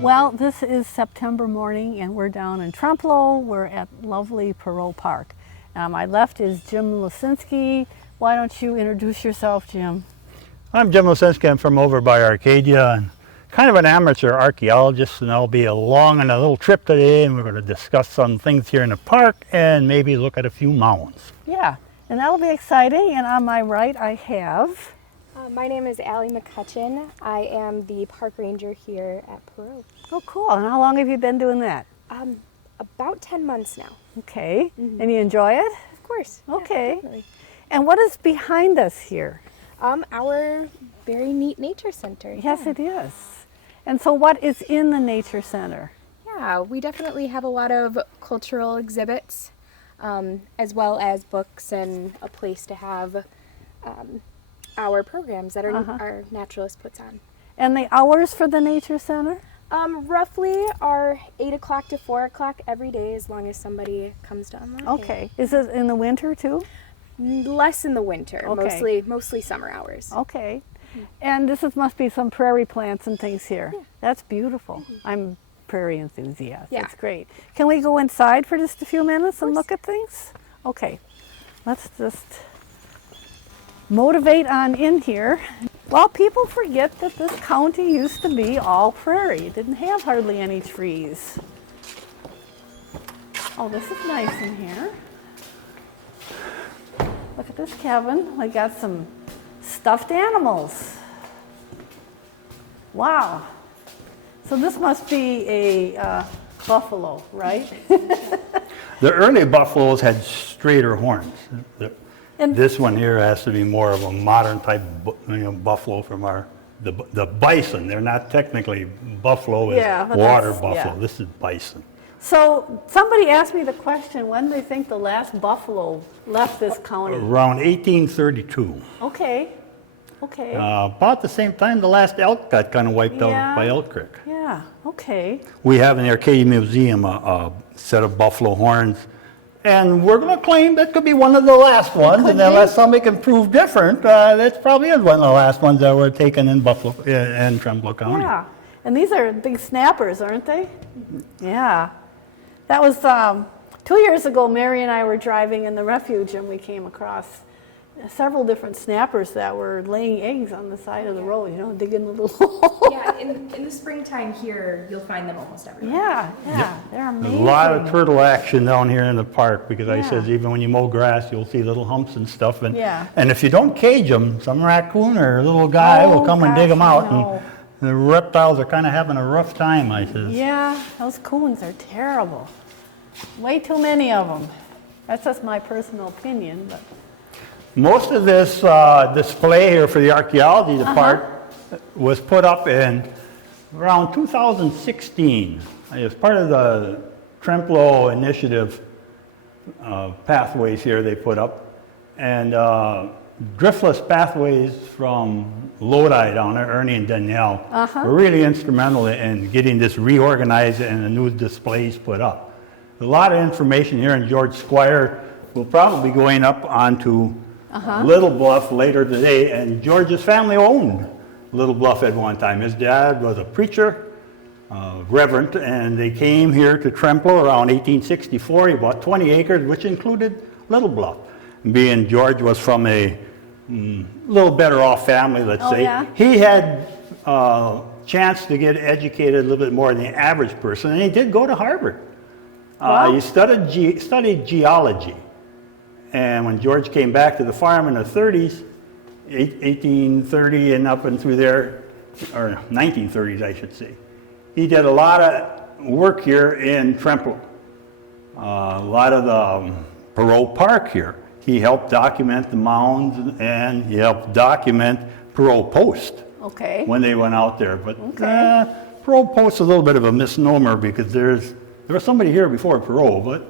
Well, this is September morning and we're down in Trempealeau. We're at lovely Perrot Park. On my left is Jim Lisinski. Why don't you introduce yourself, Jim? I'm Jim Lisinski. I'm from over by Arcadia and kind of an amateur archaeologist, and I'll be along on a little trip today, and we're going to discuss some things here in the park and maybe look at a few mounds. Yeah, and that'll be exciting. And on my right I have... My name is Allie McCutcheon. I am the park ranger here at Perrot. Oh, cool. And how long have you been doing that? About 10 months now. Okay. Mm-hmm. And you enjoy it? Of course. Okay. Yeah, definitely. And what is behind us here? Our very neat nature center. Yes, it is. And so what is in the nature center? Yeah, we definitely have a lot of cultural exhibits, as well as books and a place to have our programs that our naturalist puts on. And the hours for the nature center? Roughly are 8 o'clock to 4 o'clock every day, as long as somebody comes to unlock. Okay. Is it in the winter too? Less in the winter, okay. mostly summer hours. Okay. And this must be some prairie plants and things here. Yeah. That's beautiful. I'm a prairie enthusiast. Yeah. That's great. Can we go inside for just a few minutes and look at things? Okay. Let's just motivate on in here. Well, people forget that this county used to be all prairie. It didn't have hardly any trees. Oh, this is nice in here. Look at this cabin. We got some stuffed animals. Wow. So this must be a buffalo, right? The early buffaloes had straighter horns. And this one here has to be more of a modern type buffalo from the bison. They're not technically buffalo, it's water buffalo. Yeah. This is bison. So somebody asked me the question, when do they think the last buffalo left this county? Around 1832. Okay. Okay. About the same time the last elk got kind of wiped out by Elk Creek. Yeah. Okay. We have in the Arcadia Museum a set of buffalo horns, and we're going to claim that could be one of the last ones, and unless somebody can prove different, that's probably is one of the last ones that were taken in Buffalo, in Trempealeau County. Yeah. And these are big snappers, aren't they? Yeah. That was 2 years ago. Mary and I were driving in the refuge, and we came across several different snappers that were laying eggs on the side of the road, digging the little hole. Yeah, in the springtime here, you'll find them almost everywhere. Yeah, they're amazing. A lot of turtle action down here in the park, because I says even when you mow grass, you'll see little humps and stuff. And if you don't cage them, some raccoon or little guy will come and dig them out. And the reptiles are kind of having a rough time, I says. Yeah, those coons are terrible. Way too many of them. That's just my personal opinion, but... Most of this display here for the archaeology department was put up in around 2016. As part of the Trempealeau initiative pathways here they put up, and driftless pathways from Lodi down there, Ernie and Danielle, were really instrumental in getting this reorganized and the new displays put up. A lot of information here, and George Squire will probably be going up onto Little Bluff later today, and George's family owned Little Bluff at one time. His dad was a preacher, reverend, and they came here to Trempealeau around 1864. He bought 20 acres, which included Little Bluff. Being George was from a little better off family, let's say. Yeah? He had a chance to get educated a little bit more than the average person, and he did go to Harvard. He studied geology. And when George came back to the farm in the 30s, 1830 and up and through there, or 1930s I should say, he did a lot of work here in Trempealeau. A lot of the Perrot Park here. He helped document the mounds, and he helped document Perrot Post when they went out there. But Perrot Post is a little bit of a misnomer, because there was somebody here before Perrot, but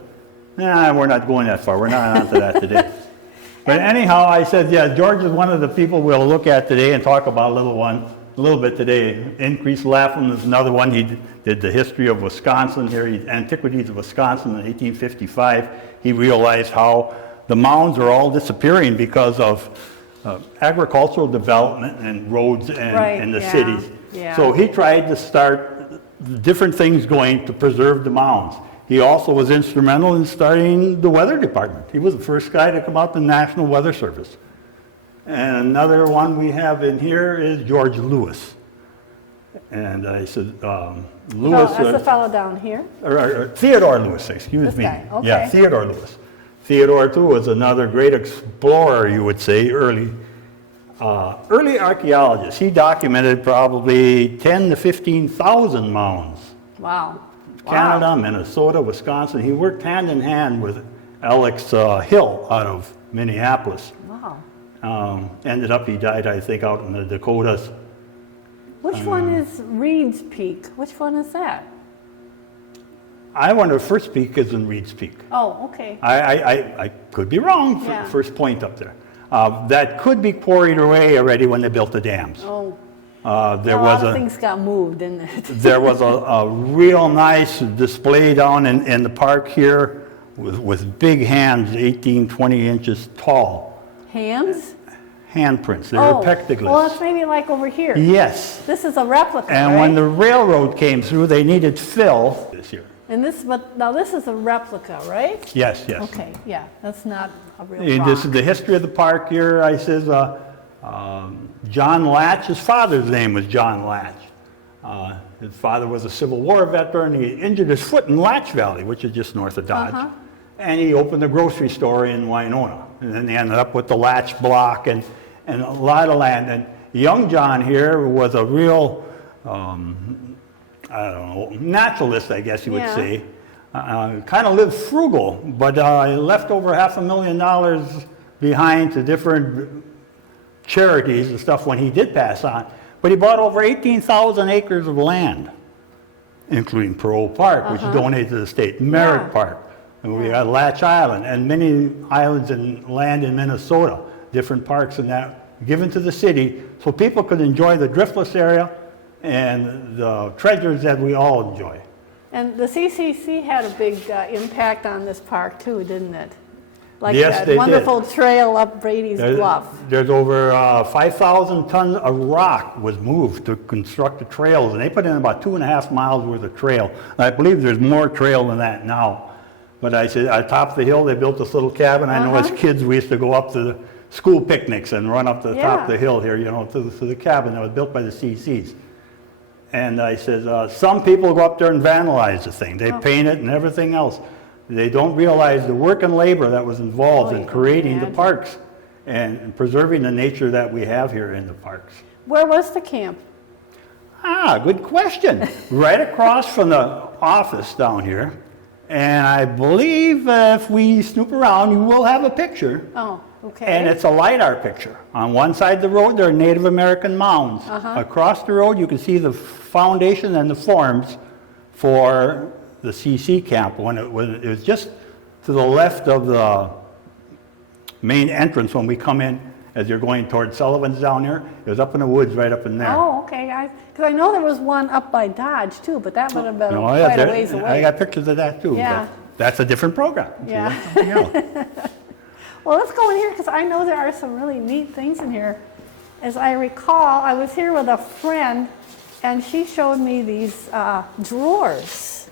we're not going that far. We're not onto that today. But anyhow, I said, George is one of the people we'll look at today and talk about a little bit today. Increase Lapham is another one. He did the history of Wisconsin here, Antiquities of Wisconsin in 1855. He realized how the mounds are all disappearing because of agricultural development and roads and the cities. Yeah. So he tried to start different things going to preserve the mounds. He also was instrumental in starting the weather department. He was the first guy to come out to the National Weather Service. And another one we have in here is George Lewis. And I said, Lewis... That's the fellow down here? or Theodore Lewis, excuse This me. guy, okay. Yeah, Theodore Lewis. Theodore, too, was another great explorer, you would say, early archaeologist. He documented probably 10 to 15,000 mounds. Wow. Canada, Minnesota, Wisconsin. He worked hand in hand with Alex Hill out of Minneapolis. Wow. Ended up, he died, I think, out in the Dakotas. Which one is Reed's Peak? Which one is that? I wonder, First Peak is in Reed's Peak. Oh, okay. I could be wrong, Yeah. first point up there. That could be quarried away already when they built the dams. Oh, There a was lot of things got moved, didn't it? there was a real nice display down in the park here with big hands, 18, 20 inches tall. Hands? Handprints, they were Oh, pectoglyphs. well, it's maybe like over here. Yes. This is a replica, And right? when the railroad came through, they needed fill this year. And this, but now this is a replica, right? Yes, yes. Okay, yeah, that's not a real And this is rock. the history of the park here. I says, John Latch, his father's name was John Latch. His father was a Civil War veteran. He injured his foot in Latch Valley, which is just north of Dodge. Uh-huh. And he opened a grocery store in Winona. And then they ended up with the Latch block and a lot of land. And young John here was a real, I don't know, naturalist, I guess you would Yeah. say. Kind of lived frugal, but left over $500,000 behind to different charities and stuff when he did pass on. But he bought over 18,000 acres of land, including Perrot Park, which is donated to the state, Merritt Yeah. Park, and we got Latch Island, and many islands and land in Minnesota, different parks and that, given to the city so people could enjoy the driftless area and the treasures that we all enjoy. And the CCC had a big impact on this park too, didn't it? Like Yes, that they did. wonderful trail up Brady's Bluff. There's over 5,000 tons of rock was moved to construct the trails, and they put in about 2.5 miles worth of trail. And I believe there's more trail than that now. But I said, on top of the hill, they built this little cabin. I know as kids, we used to go up to the school picnics and run up to the top of Yeah. the hill here, you know, to the cabin that was built by the CCs. And I said, some people go up there and vandalize the thing. They paint it and everything else. They don't realize the work and labor that was involved in creating the parks and preserving the nature that we have here in the parks. Where was the camp? Good question. Right across from the office down here. And I believe if we snoop around, you will have a picture. Oh, okay. And it's a LiDAR picture. On one side of the road, there are Native American mounds. Across the road, you can see the foundation and the forms for the CC camp. When it was just to the left of the main entrance when we come in, as you're going towards Sullivan's down there. It was up in the woods, right up in there. Oh, okay. Because I know there was one up by Dodge too, but that would have been No, quite a ways away. I got pictures of that too. Yeah. But that's a different program. Yeah. Yeah. Well, let's go in here because I know there are some really neat things in here. As I recall, I was here with a friend and she showed me these drawers.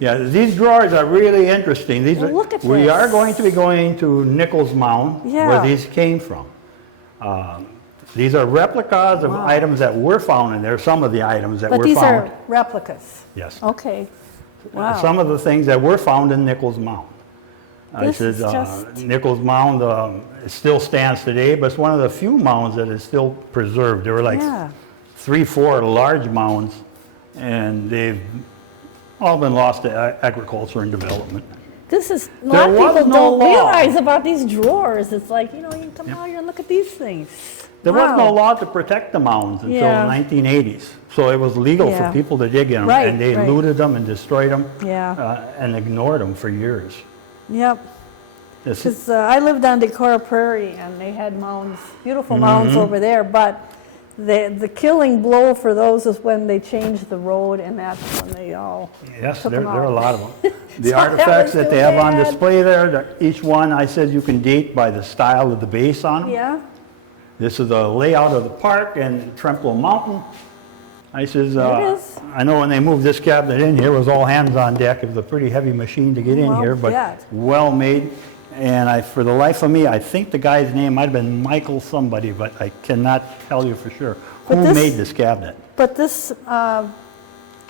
Yeah, these drawers are really interesting. These Well, look at we this. are going to be going to Nichols Mound, Yeah. where these came from. These are replicas of items that were found in there, some of the items that But were these found. are replicas. Yes. Okay. Wow. Some of the things that were found in Nichols Mound. This is just- Nichols Mound it still stands today, but it's one of the few mounds that is still preserved. There were like Yeah. 3, 4 large mounds, and they've all been lost to agriculture and development. This is, a There lot of was people no don't law. realize about these drawers. It's like, you know, you come out here and look at these things. There was Wow. no law to protect the mounds until Yeah. the 1980s, so it was legal Yeah. for people to dig in them, Right, and they right. looted them and destroyed them Yeah. and ignored them for years. Yep. This is- Because I lived on Decorah Prairie, and they had mounds, beautiful mounds over there, but the killing blow for those is when they changed the road, and that's when they all Yes, took there 'em are a out. lot of them. The So that artifacts was that too they have on bad. display there, each one, I said you can date by the style of the base on them. Yeah, This is the layout of the park and Trempealeau Mountain. I says, There it is. I know when they moved this cabinet in here, it was all hands on deck. It was a pretty heavy machine to get in Well, here, but yeah. well made. And for the life of me, I think the guy's name might have been Michael somebody, but I cannot tell you for sure But who this- made this cabinet. But this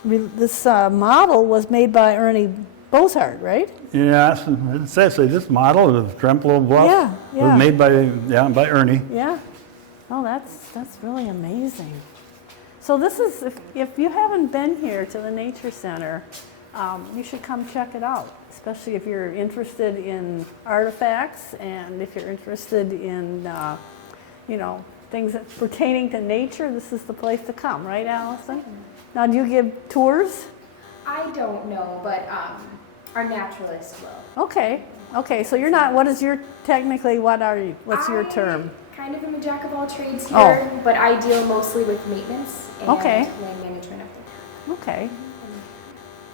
model was made by Ernie Bozard, right? Yes, it says this model of Trempealeau Bluff Yeah, yeah. was made by Ernie. Yeah. Oh, that's really amazing. So this is, if you haven't been here to the Nature Center, you should come check it out, especially if you're interested in artifacts and if you're interested in, you know, things that pertaining to nature. This is the place to come, right, Allison? Now, do you give tours? I don't know, but our naturalist will. Okay. Okay. So you're not. What is your technically? What are you? What's your term? Kind of am a jack of all trades Oh. here, but I deal mostly with maintenance and Okay. land management up there. Okay.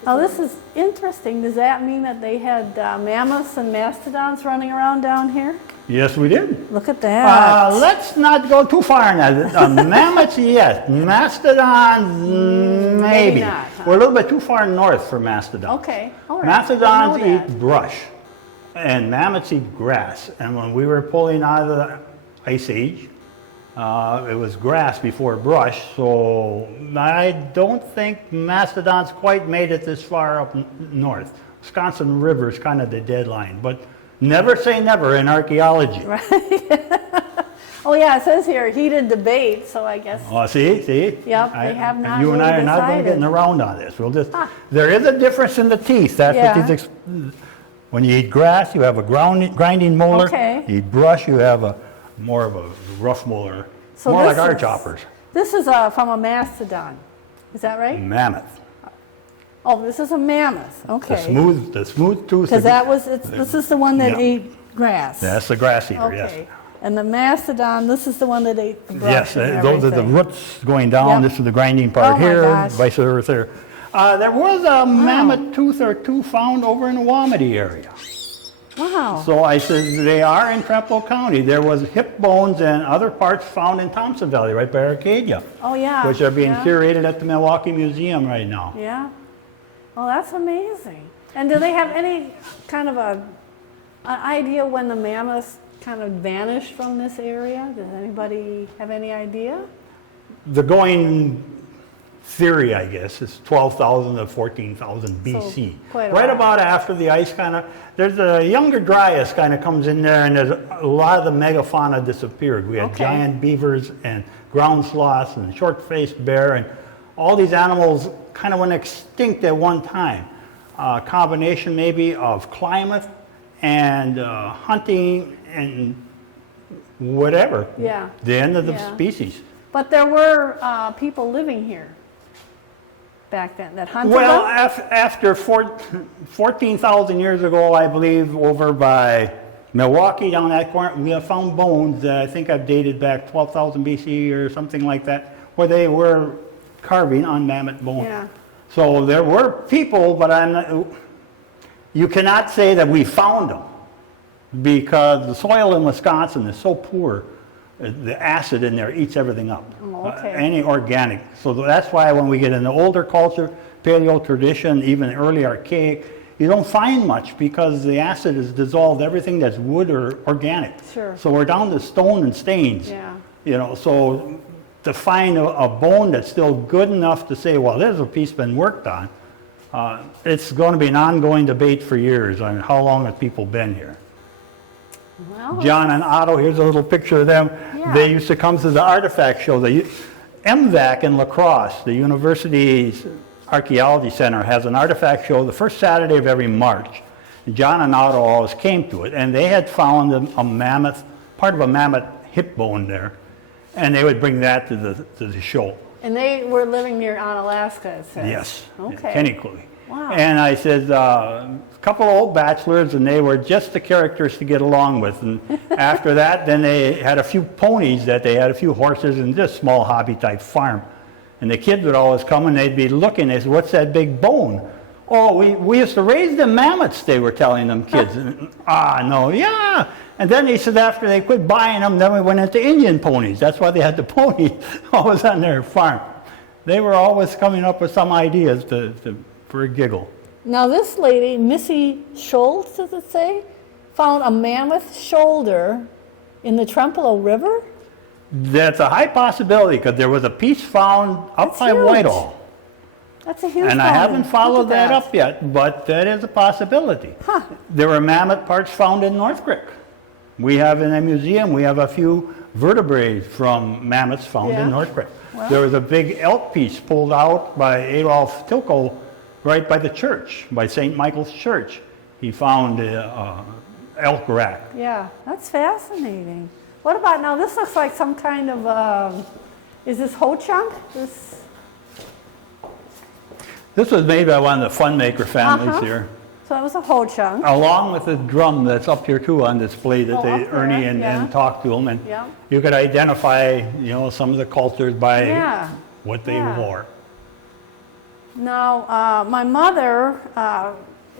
Oh, this is interesting. Does that mean that they had mammoths and mastodons running around down here? Yes, we did. Look at that. Let's not go too far now. Mammoths, yes. Mastodons, maybe. not, huh? We're a little bit too far north for mastodons. Okay. All right. Mastodons I know that. eat brush, and mammoths eat grass. And when we were pulling out of the Ice Age, it was grass before brush, so I don't think mastodons quite made it this far up north. Wisconsin River is kind of the deadline, but never say never in archaeology. Oh yeah, it says here heated debate. So I guess. Oh, see? Yep, they have not You and I really are not going to get decided. around on this. We'll just. There is a difference in the teeth. That's Yeah. what these. When you eat grass, you have a grinding molar. Okay. You eat brush, you have more of a rough molar. So More like this our is- choppers. This is from a mastodon. Is that right? Mammoth. Oh, this is a mammoth. Okay. The smooth tooth. Because this is the one that Yeah. ate grass. That's the grass eater. Yes. Okay. And the mastodon, this is the one that ate the brush. Yes, and those are the everything. roots going down. Yep. This is the grinding part Oh my here, gosh. vice versa there. There was a mammoth tooth or two found over in the Wamedy area. Wow. So I said, they are in Trempealeau County. There was hip bones and other parts found in Thompson Valley, right by Arcadia, Oh yeah. which are being yeah. curated at the Milwaukee Museum right now. Yeah. Oh, that's amazing. And do they have any kind of an idea when the mammoths kind of vanished from this area? Does anybody have any idea? The going theory, I guess, is 12,000 to 14,000 BC. quite a Right while. about after the ice kind of, there's a younger Dryas kind of comes in there, and there's a lot of the megafauna disappeared. We had Okay. giant beavers and ground sloths and short-faced bear, and all these animals kind of went extinct at one time. A combination maybe of climate and hunting and whatever. Yeah. The end of the Yeah. species. But there were people living here back then that hunted Well, them? after 14,000 years ago, I believe, over by Milwaukee down that corner, we have found bones that I think I've dated back 12,000 BC or something like that, where they were carving on mammoth bones. Yeah. So there were people, but you cannot say that we found them because the soil in Wisconsin is so poor. The acid in there eats everything up, Oh, okay. any organic. So that's why when we get into older culture, paleo tradition, even early archaic, you don't find much because the acid has dissolved everything that's wood or organic. Sure. So we're down to stone and stains. Yeah. You know, so to find a bone that's still good enough to say, well, there's a piece been worked on, it's going to be an ongoing debate for years on how long have people been here. Well, John and Otto, here's a little picture of them. Yeah. They used to come to the artifact show. The MVAC in La Crosse, the university's Archaeology Center, has an artifact show the first Saturday of every March. And John and Otto always came to it, and they had found a mammoth, part of a mammoth hip bone there, and they would bring that to the show. and they were living near Onalaska, it says. Yes, Okay. Kennickley. Wow. And I said, a couple of old bachelors, and they were just the characters to get along with. And after that, then they had a few ponies that they had, a few horses, and just small hobby type farm. And the kids would always come and they'd be looking, they said, what's that big bone? Oh, we used to raise the mammoths, they were telling them kids. No, yeah. And then he said after they quit buying them, then we went into Indian ponies. That's why they had the ponies always on their farm. they were always coming up with some ideas for a giggle. Now this lady, Missy Schultz, does it say, found a mammoth shoulder in the Trempealeau River? That's a high possibility because there was a piece found up That's by huge. Whitehall. That's a huge And I haven't found. followed Look at that up yet, but that is a possibility. Huh. There were mammoth parts found in North Creek. We have in a museum, we have a few vertebrae from mammoths found Yeah. in North Creek. Well. There was a big elk piece pulled out by Adolf Tilko right by the church, by St. Michael's Church. He found elk rack. Yeah, that's fascinating. What about now? This looks like some kind of, is this ho-chunk? This was made by one of the Funmaker families Uh-huh. here, So it was a ho-chunk. along with the drum that's up here too on display that Oh, they, up there, Ernie and yeah. talked to them. And Yeah. you could identify, some of the cultures by Yeah. what they Yeah. wore. Now, my mother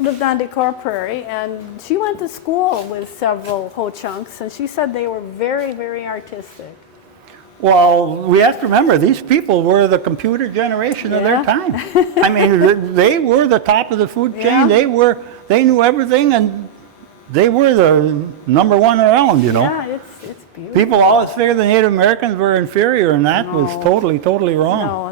lived on Decorah Prairie, and she went to school with several ho-chunks, and she said they were very, very artistic. Well, we have to remember, these people were the computer generation of their Yeah. time. I mean, they were the top of the food chain. Yeah. They knew everything, and they were the number one around, Yeah, it's beautiful. People always figured the Native Americans were inferior, and that was No. totally wrong. No,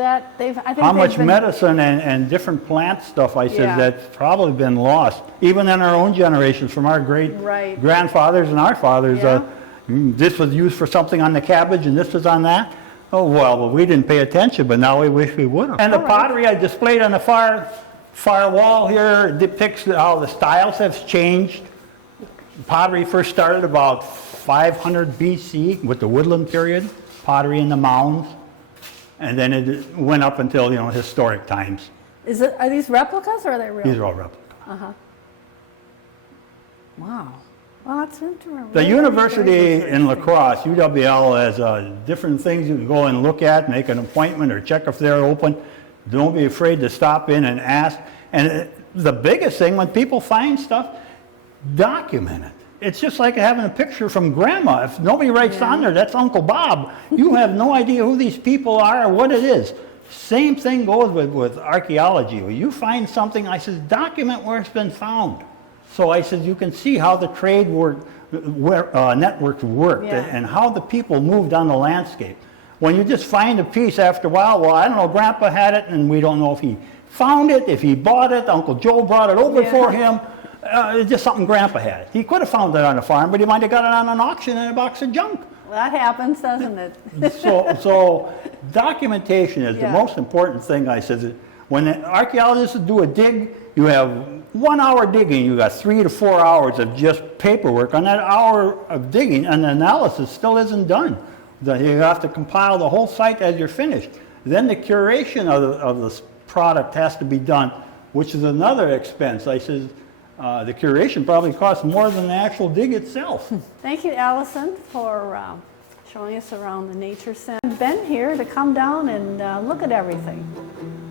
I think How they've much been- medicine and different plant stuff, I said, Yeah. that's probably been lost. Even in our own generations, from our Right. grandfathers and our fathers. Yeah. This was used for something on the cabbage and this was on that. Oh, well, we didn't pay attention, but now we wish we would have. And the All right. pottery I displayed on the far wall here depicts how the styles have changed. Pottery first started about 500 BC with the woodland period, pottery in the mounds. And then it went up until, historic times. Are these replicas or are they real? These are all replicas. Wow. Well, that's interesting. The university in La Crosse, UWL, has different things you can go and look at, make an appointment, or check if they're open. Don't be afraid to stop in and ask. And the biggest thing, when people find stuff, document it. It's just like having a picture from Grandma. If nobody writes on there, that's Uncle Bob. You have no idea who these people are or what it is. Same thing goes with archaeology. When you find something, I says, document where it's been found. So I said, you can see how the trade networks worked Yeah. and how the people moved on the landscape. When you just find a piece after a while, well, I don't know, Grandpa had it, and we don't know if he found it, if he bought it, Uncle Joe brought it over Yeah. for him. It's just something Grandpa had. He could have found it on the farm, but he might have got it on an auction in a box of junk. That happens, doesn't it? So documentation is the Yeah. most important thing, I said. When the archaeologists do a dig, you have 1 hour digging, you got 3 to 4 hours of just paperwork. On that hour of digging, and the analysis still isn't done. You have to compile the whole site as you're finished. Then the curation of the product has to be done, which is another expense. I said, the curation probably costs more than the actual dig itself. Thank you, Allison, for showing us around the Nature Center. I've been here to come down and look at everything.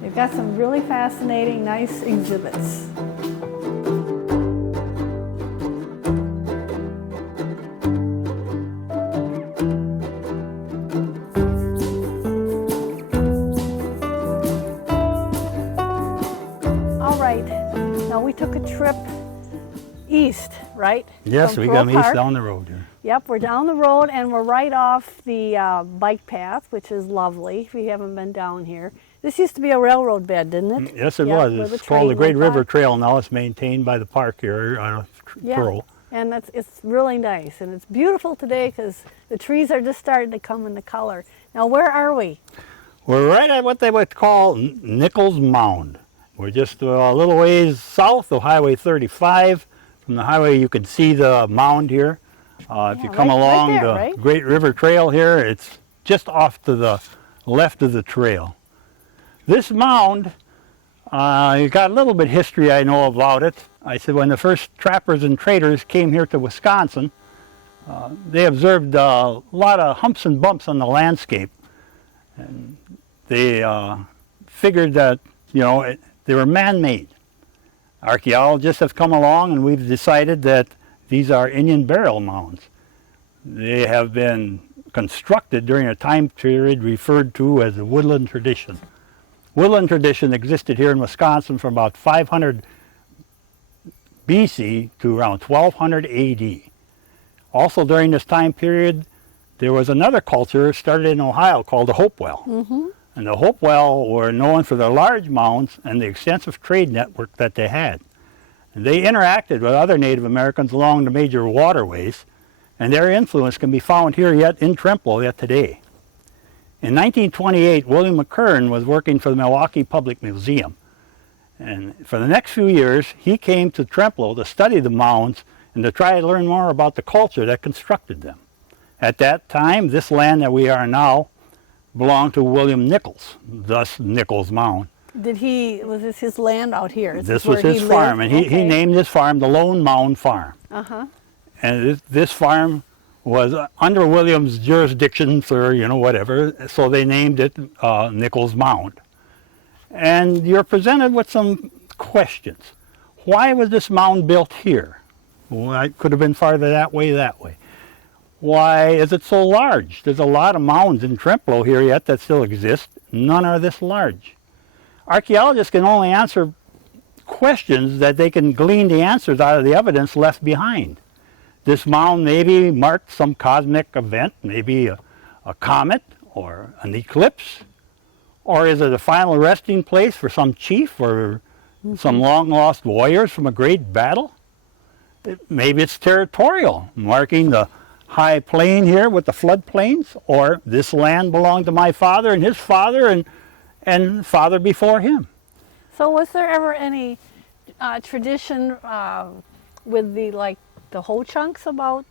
They've got some really fascinating, nice exhibits. All right, now we took a trip east, right? Yes, From we Perrot got east Park. down the road here. Yep, we're down the road and we're right off the bike path, which is lovely if you haven't been down here. This used to be a railroad bed, didn't it? Yes, it Yep, was. where It's the called the train Great went by. River Trail. Now it's maintained by the park here on Perrot. And it's really nice. And it's beautiful today because the trees are just starting to come into color. Now, where are we? We're right at what they would call Nichols Mound. We're just a little ways south of Highway 35. From the highway, you can see the mound here. If you come right along there, the right? Great River Trail here, it's just off to the left of the trail. This mound, you got a little bit history I know about it. I said when the first trappers and traders came here to Wisconsin, they observed a lot of humps and bumps on the landscape. And they figured that, they were man-made. Archaeologists have come along and we've decided that these are Indian burial mounds. They have been constructed during a time period referred to as the woodland tradition. Woodland tradition existed here in Wisconsin from about 500 BC to around 1200 AD. Also during this time period, there was another culture started in Ohio called the Hopewell. And the Hopewell were known for their large mounds and the extensive trade network that they had. And they interacted with other Native Americans along the major waterways, and their influence can be found here yet in Trempealeau yet today. In 1928, William McKern was working for the Milwaukee Public Museum. And for the next few years, he came to Trempealeau to study the mounds and to try to learn more about the culture that constructed them. At that time, this land that we are now belonged to William Nichols, thus Nichols Mound. Was this his land out here? Is This where was his he farm, lived? and he Okay. named his farm the Lone Mound Farm. And this farm was under William's jurisdiction for, whatever, so they named it Nichols Mound. And you're presented with some questions. Why was this mound built here? Well, it could have been farther that way. Why is it so large? There's a lot of mounds in Trempealeau here yet that still exist. None are this large. Archaeologists can only answer questions that they can glean the answers out of the evidence left behind. This mound maybe marked some cosmic event, maybe a comet or an eclipse. Or is it a final resting place for some chief or some long-lost warriors from a great battle? Maybe it's territorial, marking the high plain here with the floodplains, or this land belonged to my father and his father and father before him. So was there ever any tradition with the whole chunks about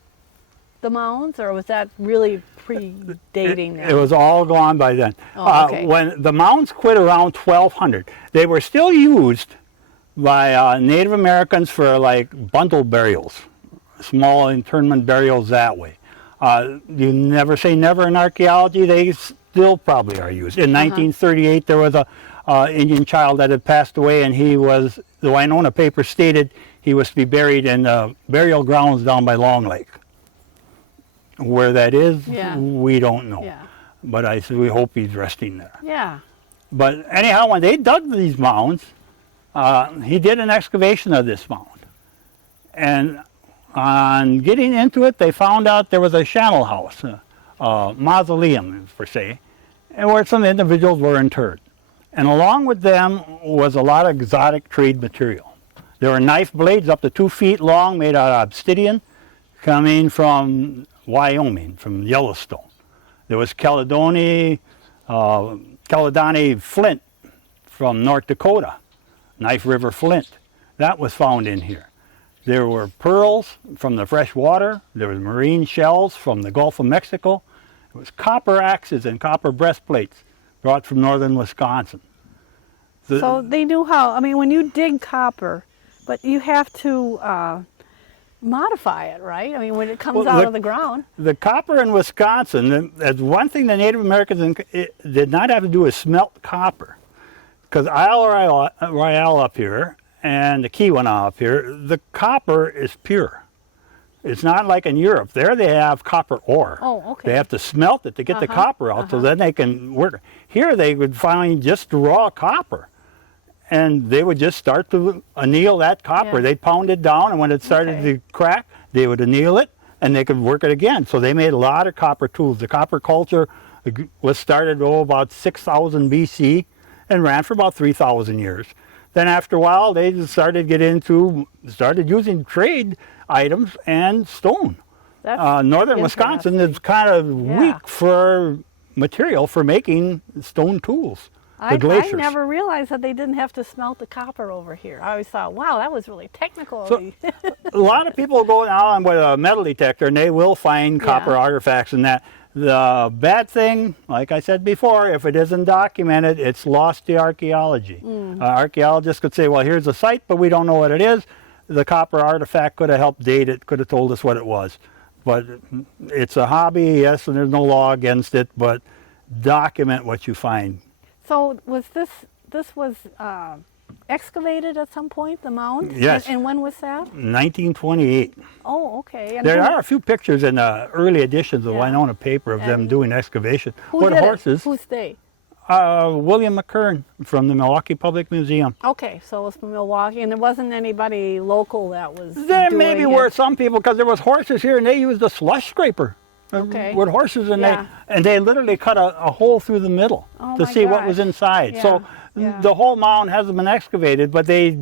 the mounds, or was that really predating that? It was all gone by then. Oh, okay. When the mounds quit around 1200, they were still used by Native Americans for like bundle burials, small internment burials that way. You never say never in archaeology, they still probably are used. In 1938, there was a Indian child that had passed away, and he was, the Winona paper stated, he was to be buried in burial grounds down by Long Lake. Where that is, we don't know. Yeah. But I said, we hope he's resting there. Yeah. But anyhow, when they dug these mounds, he did an excavation of this mound. And on getting into it, they found out there was a channel house, a mausoleum, per se, and where some individuals were interred. And along with them was a lot of exotic trade material. There were knife blades up to 2 feet long made out of obsidian coming from Wyoming, from Yellowstone. There was Caledonian flint from North Dakota, Knife River flint. That was found in here. There were pearls from the fresh water. There was marine shells from the Gulf of Mexico. There was copper axes and copper breastplates brought from northern Wisconsin. So they knew how, I mean, when you dig copper, but you have to modify it, right? I mean, when it comes out of the ground. The copper in Wisconsin, that's one thing the Native Americans did not have to do is smelt copper. Because Isle Royale up here and the Keweenaw up here, the copper is pure. It's not like in Europe. There they have copper ore. Oh, okay. They have to smelt it to get the copper out, so then they can work. Here they would find just raw copper. And they would just start to anneal that copper. Yeah. They'd pound it down, and when it started to crack, they would anneal it, and they could work it again. So they made a lot of copper tools. The copper culture was started about 6,000 BC and ran for about 3,000 years. Then after a while, they started using trade items and stone. Northern Wisconsin is kind of weak for material for making stone tools. I never realized that they didn't have to smelt the copper over here. I always thought, wow, that was really technical. So, a lot of people go now with a metal detector and they will find copper artifacts and that. The bad thing, like I said before, if it isn't documented, it's lost to archaeology. Archaeologists could say, well, here's a site, but we don't know what it is. The copper artifact could have helped date it, could have told us what it was. But it's a hobby, yes, and there's no law against it, but document what you find. So was this was excavated at some point, the mound? Yes. And when was that? 1928. Oh, okay. And There who- are a few pictures in the early editions of Yeah. Winona paper of them And doing excavation Who with did horses. it? Who's they? William McKern from the Milwaukee Public Museum. Okay, so it was from Milwaukee, and there wasn't anybody local that was There doing maybe it. were some people, because there was horses here and they used a slush scraper Okay. with horses, and Yeah. they literally cut a hole through the middle Oh to my see what was gosh. inside. So Yeah. the whole mound hasn't been excavated, but they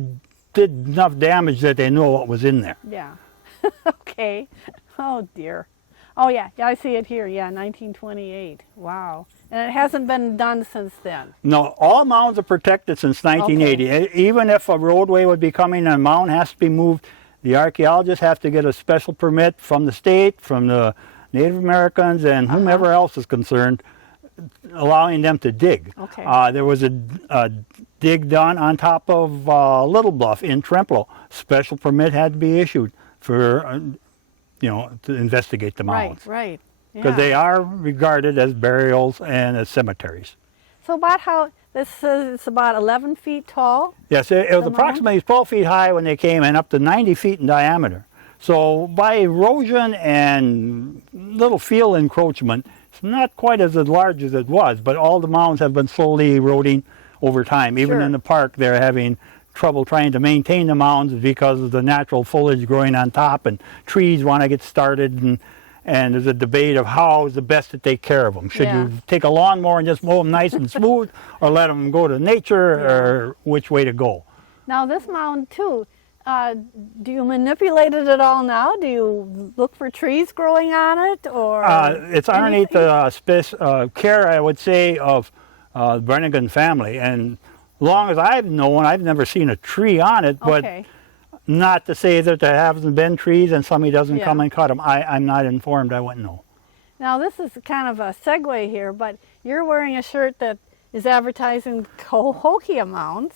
did enough damage that they know what was in there. Yeah. Okay. Oh, dear. Oh, yeah. Yeah, I see it here. Yeah, 1928. Wow. And it hasn't been done since then. No, all mounds are protected since 1980. Even if a roadway would be coming and a mound has to be moved, the archaeologists have to get a special permit from the state, from the Native Americans, and whomever else is concerned, allowing them to dig. Okay. There was a dig done on top of Little Bluff in Trempealeau. Special permit had to be issued for, to investigate the mounds. Right. Because Yeah. they are regarded as burials and as cemeteries. So about how, this says it's about 11 feet tall? Yes, it was The approximately 12 feet high when they came and up to 90 feet in diameter. So by erosion and little field encroachment, it's not quite as large as it was, but all the mounds have been slowly eroding over time. Even Sure. in the park, they're having trouble trying to maintain the mounds because of the natural foliage growing on top, and trees want to get started, and there's a debate of how is the best to take care of them. Should Yeah. you take a lawnmower and just mow them nice and smooth, or let them go to nature, or which way to go? Now this mound too, do you manipulate it at all now? Do you look for trees growing on it, or It's underneath anything? the care, I would say, of the Brennigan family. And as long as I've known, I've never seen a tree on it, but Okay. not to say that there haven't been trees and somebody doesn't Yeah. come and cut them. I'm not informed. I wouldn't know. Now this is kind of a segue here, but you're wearing a shirt that is advertising Cahokia mounds,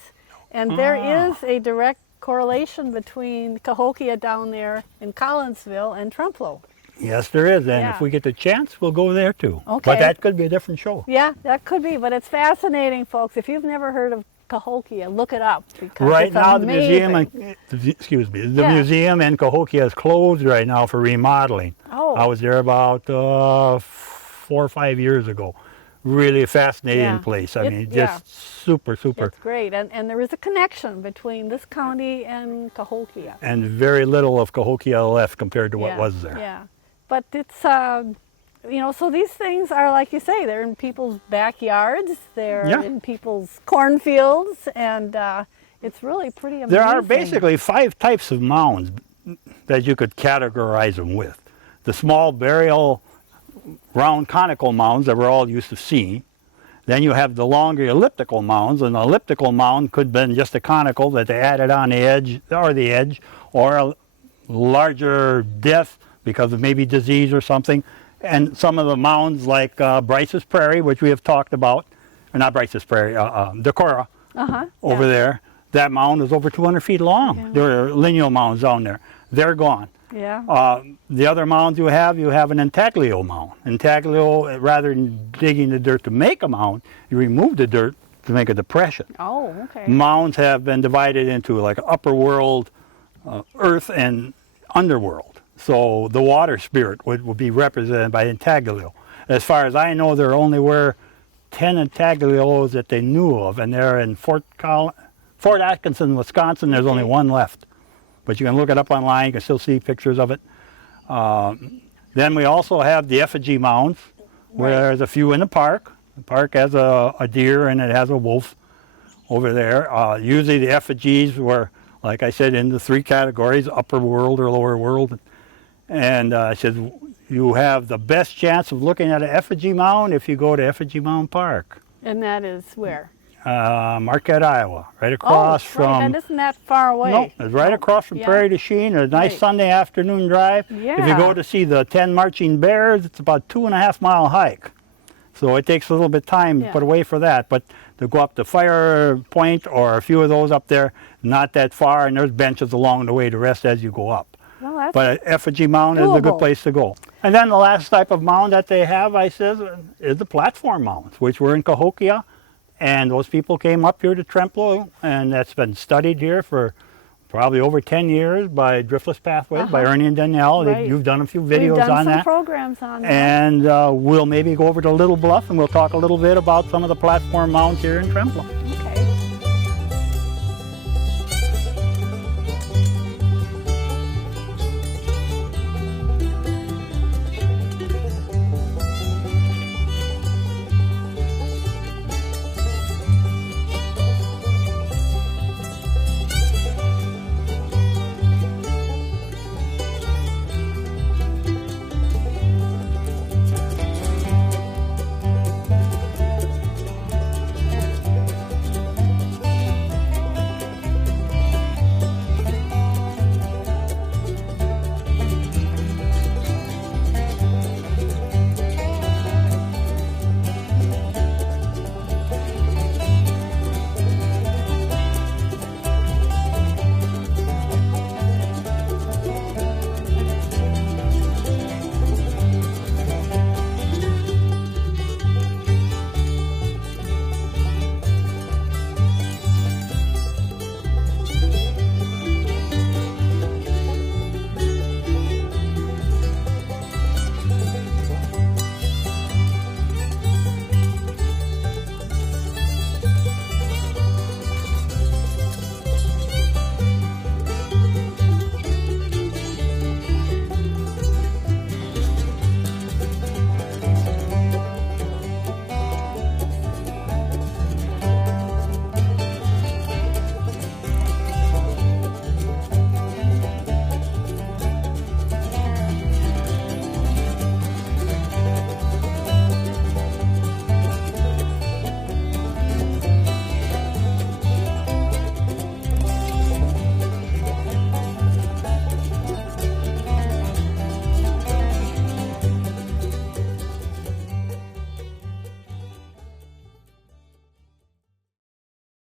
and there is a direct correlation between Cahokia down there in Collinsville and Trempealeau. Yes, there is. And Yeah. if we get the chance, we'll go there too. Okay. But that could be a different show. Yeah, that could be, but it's fascinating, folks. If you've never heard of Cahokia, look it up, because Right it's now, the museum, amazing. the Yeah. museum in Cahokia is closed right now for remodeling. Oh. I was there about 4 or 5 years ago. Really fascinating Yeah. place. I It- mean, yeah. just super. It's great, and there is a connection between this county and Cahokia. And very little of Cahokia left compared to what was there. Yeah, but it's so these things are, like you say, they're in people's backyards, they're Yeah. in people's cornfields, and it's really pretty amazing. There are basically 5 types of mounds that you could categorize them with. The small burial round conical mounds that we're all used to seeing. Then you have the longer elliptical mounds. An elliptical mound could have been just a conical that they added on the edge, or a larger death because of maybe disease or something. And some of the mounds like Bryce's Prairie, which we have talked about, or not Bryce's Prairie, Decorah over there. That mound is over 200 feet long. Yeah. There are lineal mounds down there. They're gone. Yeah. The other mounds you have an intaglio mound. Intaglio, rather than digging the dirt to make a mound, you remove the dirt to make a depression. Oh, okay. Mounds have been divided into like upper world, earth, and underworld. So the water spirit would be represented by intaglio. As far as I know, there only were 10 intaglios that they knew of, and they're in Fort Atkinson, Wisconsin. There's only one left. But you can look it up online. You can still see pictures of it. Then we also have the effigy mounds, where there's a few in the park. The park has a deer and it has a wolf over there. Usually the effigies were, like I said, in the 3 categories, upper world or lower world. And I said, you have the best chance of looking at an effigy mound if you go to Effigy Mound Park. And that is where? Marquette, Iowa, right across from... Right, that isn't that far away. No, it's right across from Yeah. Prairie du Chien. A nice Right. Sunday afternoon drive. If you Yeah. go to see the 10 marching bears, it's about 2.5 mile hike. So it takes a little bit of time to Yeah. put away for that. But to go up to Fire Point or a few of those up there, not that far, and there's benches along the way to rest as you go up. Well, that's But Effigy Mound is a good doable. place to go. And then the last type of mound that they have, I says, is the platform mounds, which were in Cahokia And those people came up here to Trempealeau, and that's been studied here for probably over 10 years by Driftless Pathways, by Ernie and Danielle. Right. You've done a few We've videos done on some that. programs on that. And we'll maybe go over to Little Bluff and we'll talk a little bit about some of the platform mounds here in Trempealeau. Okay.